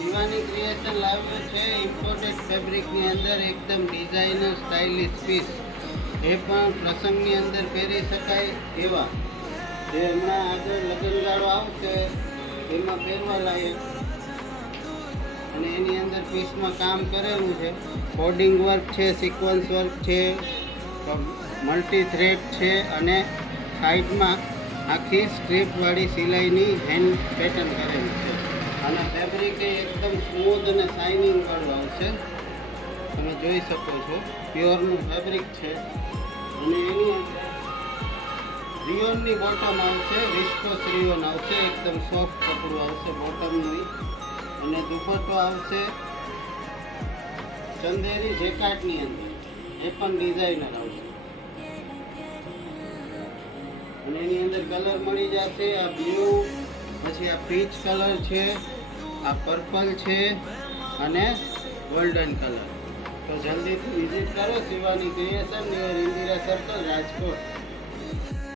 Shivani creation લાવ્યું છે imported ફેબ્રિકની અંદર એકદમ ડિઝાઇનર સ્ટાઇલિશ પીસ. એ પણ પ્રસંગની અંદર પહેરી શકાય એવા, જે હમણાં આગળ લગ્નગાળો આવશે એમાં પહેરવા લાયક. અને એની અંદર પીસમાં કામ કરેલું છે, કોડિંગ વર્ક છે, સિક્વન્સ વર્ક છે, મલ્ટી થ્રેડ છે અને સાઈડમાં આખી સ્ટ્રીપવાળી સિલાઈની હેન્ડ પેટર્ન કરેલી છે. અને ફેબ્રિક એકદમ સ્મૂથ અને શાઇનિંગ વાળું આવશે. તમે જોઈ શકો છો પ્યોરનું ફેબ્રિક છે. અને એની અંદર રિયોનની બોટમ આવશે, વિસ્કોસ રિયોન આવશે, એકદમ સોફ્ટ કપડું આવશે બોટમનું. અને દુપટ્ટો આવશે ચંદેરી જેકાટની અંદર, એ પણ ડિઝાઇનર આવશે. અને એની અંદર કલર મળી જશે આ બ્લુ, પછી આ પીચ કલર છે, આ પર્પલ છે અને ગોલ્ડન કલર. તો જલ્દીથી વિઝિટ કરો Shivani creation near Indira circle, Rajkot.